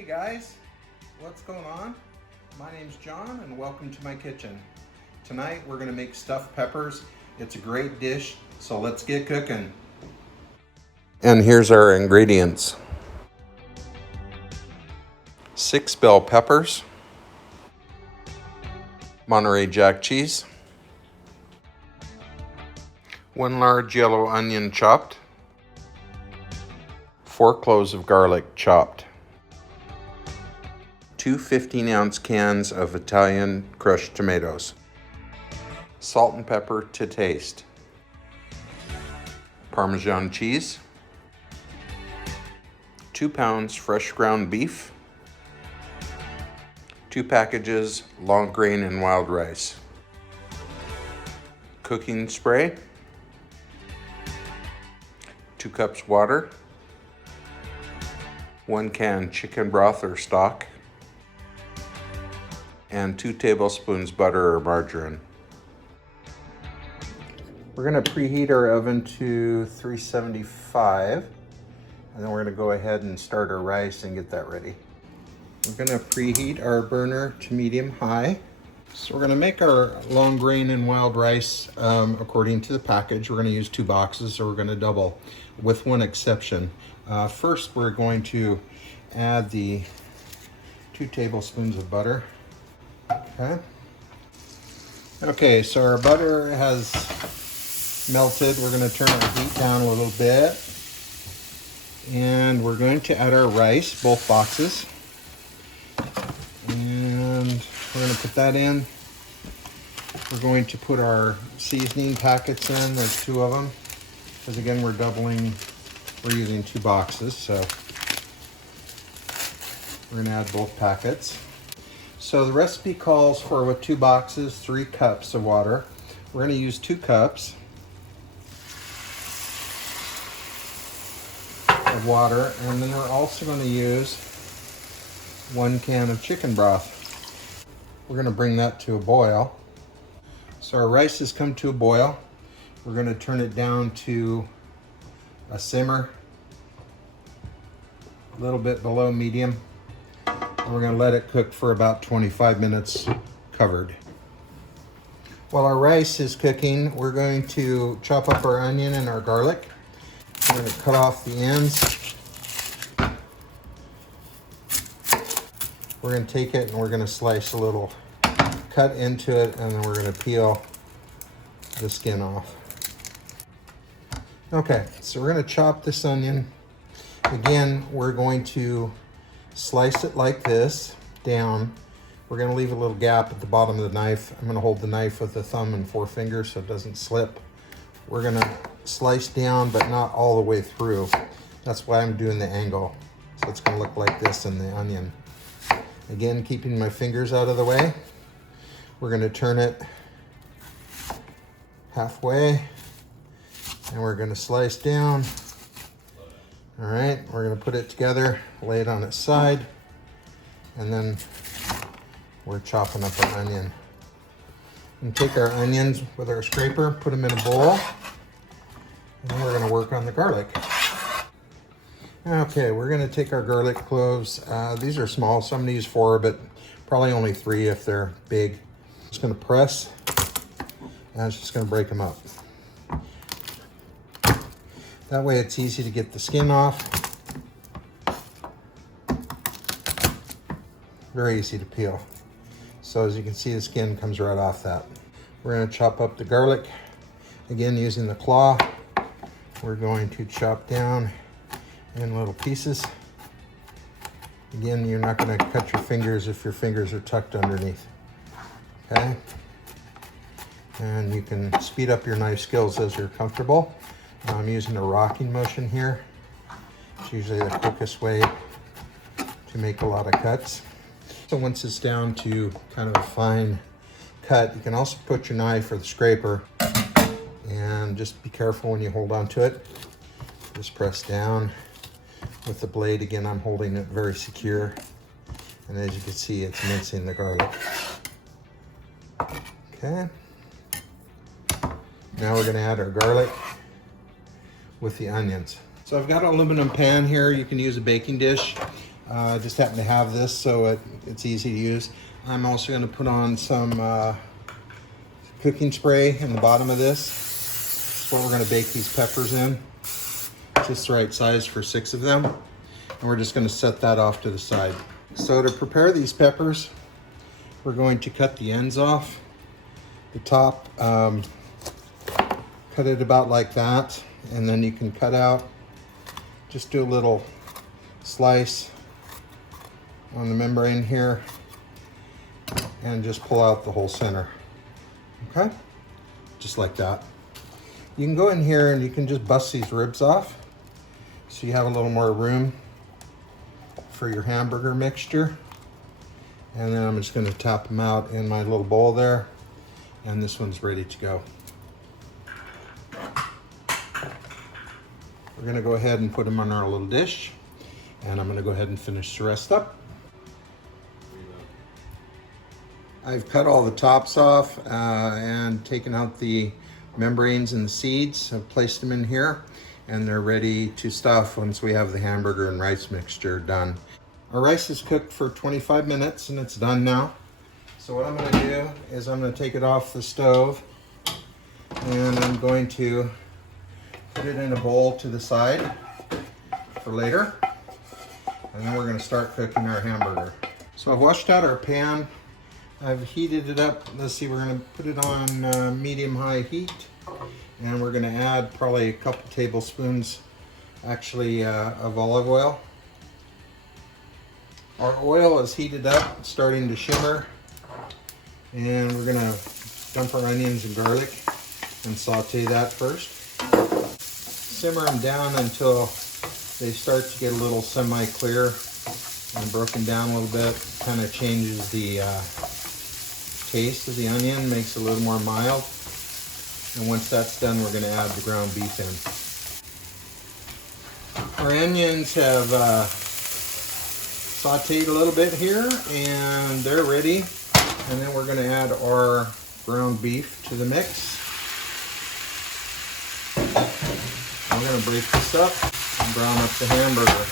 Hey guys, what's going on? My name's John and welcome to my kitchen. Tonight we're going to make stuffed peppers. It's a great dish, so let's get cooking. And here's our ingredients. 6 bell peppers, Monterey Jack cheese, 1 large yellow onion chopped, 4 cloves of garlic chopped, 2 15-ounce cans of Italian crushed tomatoes, salt and pepper to taste, Parmesan cheese, 2 pounds fresh ground beef, 2 packages long grain and wild rice, cooking spray, 2 cups water, 1 can chicken broth or stock, and 2 tablespoons butter or margarine. We're going to preheat our oven to 375, and then we're going to go ahead and start our rice and get that ready. We're going to preheat our burner to medium-high. So we're going to make our long grain and wild rice according to the package. We're going to use 2 boxes, so we're going to double, with one exception. First, we're going to add the 2 tablespoons of butter. Okay, so our butter has melted. We're going to turn our heat down a little bit. And we're going to add our rice, both boxes. And we're going to put that in. We're going to put our seasoning packets in. There's 2 of them. Because again, we're using 2 boxes. So we're going to add both packets. So the recipe calls for, with 2 boxes, 3 cups of water. We're going to use 2 cups of water, and then we're also going to use 1 can of chicken broth. We're going to bring that to a boil. So our rice has come to a boil. We're going to turn it down to a simmer, a little bit below medium. And we're going to let it cook for about 25 minutes covered. While our rice is cooking, we're going to chop up our onion and our garlic. We're going to cut off the ends. We're going to take it and we're going to slice a little cut into it, and then we're going to peel the skin off. Okay, so we're going to chop this onion. Again, we're going to slice it like this, down. We're going to leave a little gap at the bottom of the knife. I'm going to hold the knife with the thumb and 4 fingers so it doesn't slip. We're going to slice down, but not all the way through. That's why I'm doing the angle. So it's going to look like this in the onion. Again, keeping my fingers out of the way. We're going to turn it halfway, and we're going to slice down. All right, we're going to put it together, lay it on its side, and then we're chopping up our onion. And take our onions with our scraper, put them in a bowl, and then we're going to work on the garlic. Okay, we're going to take our garlic cloves. These are small, so I'm going to use 4, but probably only 3 if they're big. Just going to press, and it's just going to break them up. That way it's easy to get the skin off. Very easy to peel. So as you can see, the skin comes right off that. We're going to chop up the garlic. Again, using the claw, we're going to chop down in little pieces. Again, you're not going to cut your fingers if your fingers are tucked underneath. Okay? And you can speed up your knife skills as you're comfortable. I'm using a rocking motion here. It's usually the quickest way to make a lot of cuts. So once it's down to kind of a fine cut, you can also put your knife or the scraper, and just be careful when you hold on to it. Just press down with the blade. Again, I'm holding it very secure. And as you can see, it's mincing the garlic. Okay. Now we're going to add our garlic with the onions. So I've got an aluminum pan here. You can use a baking dish. I just happen to have this, so it's easy to use. I'm also going to put on some cooking spray in the bottom of this. That's what we're going to bake these peppers in. Just the right size for 6 of them. And we're just going to set that off to the side. So to prepare these peppers, we're going to cut the ends off. The top, cut it about like that, and then you can cut out, just do a little slice on the membrane here, and just pull out the whole center. Okay, just like that. You can go in here and you can just bust these ribs off, so you have a little more room for your hamburger mixture. And then I'm just going to tap them out in my little bowl there, and this one's ready to go. We're going to go ahead and put them on our little dish, and I'm going to go ahead and finish the rest up. I've cut all the tops off and taken out the membranes and the seeds. I've placed them in here, and they're ready to stuff once we have the hamburger and rice mixture done. Our rice is cooked for 25 minutes and it's done now. So what I'm going to do is I'm going to take it off the stove, and I'm going to put it in a bowl to the side for later. And then we're going to start cooking our hamburger. So I've washed out our pan. I've heated it up. Let's see, we're going to put it on medium-high heat. And we're going to add probably a couple tablespoons, actually, of olive oil. Our oil is heated up, starting to shimmer. And we're going to dump our onions and garlic and saute that first. Simmer them down until they start to get a little semi-clear and broken down a little bit. Kind of changes the taste of the onion, makes it a little more mild. And once that's done, we're going to add the ground beef in. Our onions have sauteed a little bit here, and they're ready. And then we're going to add our ground beef to the mix. We're going to break this up and brown up the hamburger.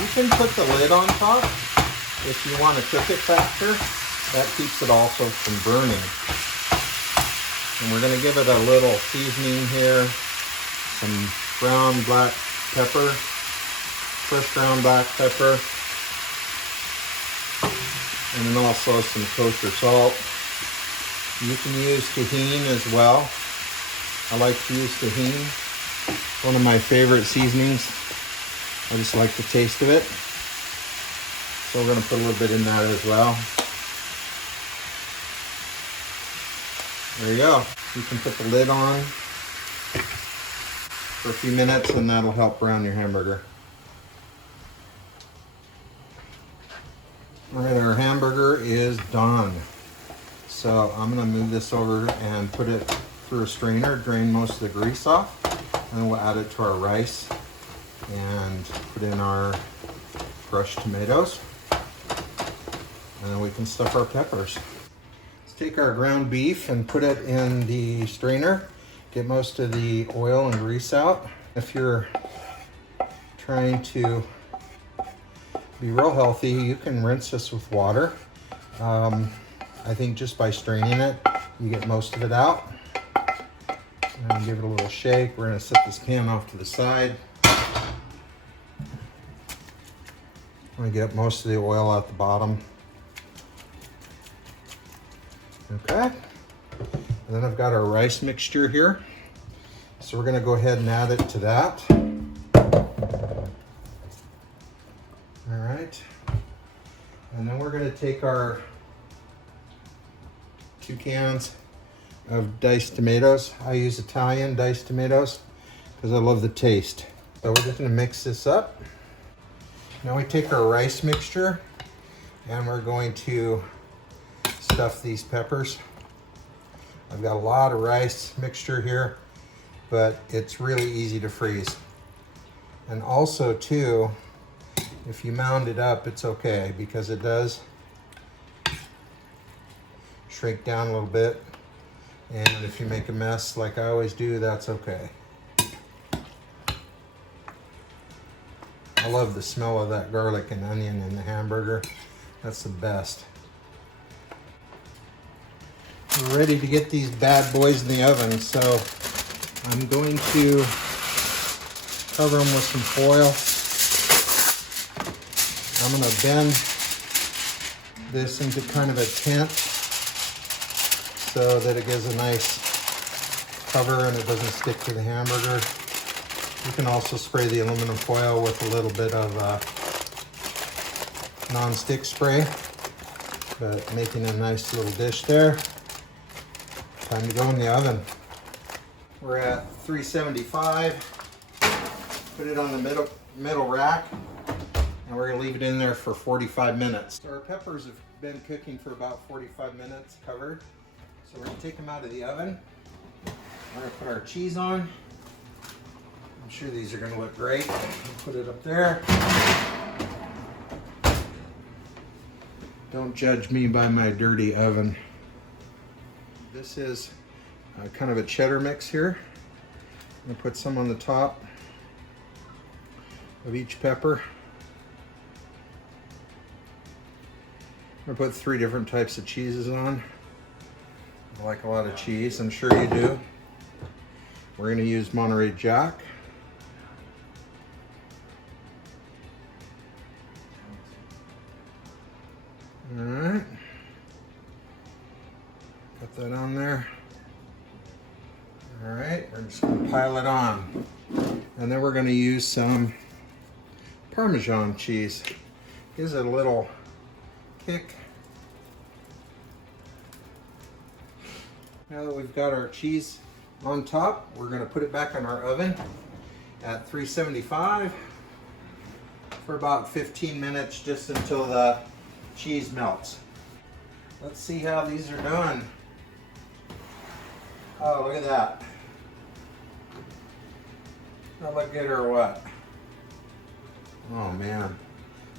You can put the lid on top if you want to cook it faster. That keeps it also from burning. And we're going to give it a little seasoning here. Some ground black pepper, fresh ground black pepper, and then also some kosher salt. You can use tahini as well. I like to use tahini. One of my favorite seasonings. I just like the taste of it. So we're going to put a little bit in that as well. There you go. You can put the lid on for a few minutes, and that'll help brown your hamburger. All right, our hamburger is done. So I'm going to move this over and put it through a strainer, drain most of the grease off, and then we'll add it to our rice and put in our crushed tomatoes, and then we can stuff our peppers. Let's take our ground beef and put it in the strainer, get most of the oil and grease out. If you're trying to be real healthy, you can rinse this with water. I think just by straining it, you get most of it out. And give it a little shake. We're going to set this pan off to the side. I'm going to get most of the oil out the bottom. Okay. And then I've got our rice mixture here. So we're going to go ahead and add it to that. All right. And then we're going to take our 2 cans of diced tomatoes. I use Italian diced tomatoes because I love the taste. So we're just going to mix this up. Now we take our rice mixture and we're going to stuff these peppers. I've got a lot of rice mixture here, but it's really easy to freeze. And also too, if you mound it up, it's okay because it does shrink down a little bit. And if you make a mess like I always do, that's okay. I love the smell of that garlic and onion in the hamburger. That's the best. We're ready to get these bad boys in the oven, so I'm going to cover them with some foil. I'm going to bend this into kind of a tent so that it gives a nice cover and it doesn't stick to the hamburger. You can also spray the aluminum foil with a little bit of non-stick spray, but making a nice little dish there. Time to go in the oven. We're at 375. Put it on the middle rack, and we're going to leave it in there for 45 minutes. So our peppers have been cooking for about 45 minutes covered. So we're going to take them out of the oven. We're going to put our cheese on. I'm sure these are going to look great. Put it up there. Don't judge me by my dirty oven. This is kind of a cheddar mix here. I'm going to put some on the top of each pepper. I'm going to put 3 different types of cheeses on. I like a lot of cheese, I'm sure you do. We're going to use Monterey Jack. All right. Put that on there. All right, we're just going to pile it on. And then we're going to use some Parmesan cheese. Gives it a little kick. Now that we've got our cheese on top, we're going to put it back in our oven at 375 for about 15 minutes, just until the cheese melts. Let's see how these are done. Oh, look at that. That look good or what? Oh man.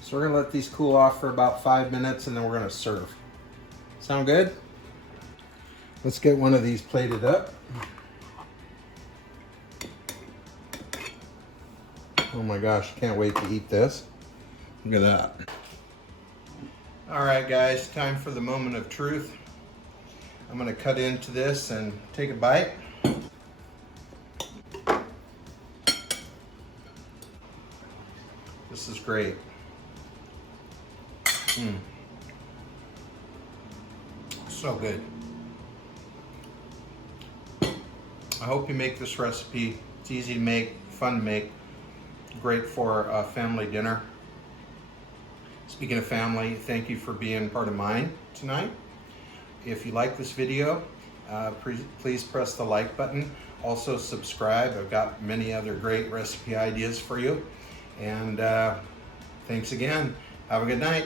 So we're gonna let these cool off for about 5 minutes and then we're gonna serve. Sound good? Let's get one of these plated up. Oh my gosh, can't wait to eat this. Look at that. All right guys, time for the moment of truth. I'm gonna cut into this and take a bite. This is great. So good. I hope you make this recipe. It's easy to make, fun to make, great for a family dinner. Speaking of family, thank you for being part of mine tonight. If you like this video, please press the like button. Also subscribe. I've got many other great recipe ideas for you. And thanks again. Have a good night.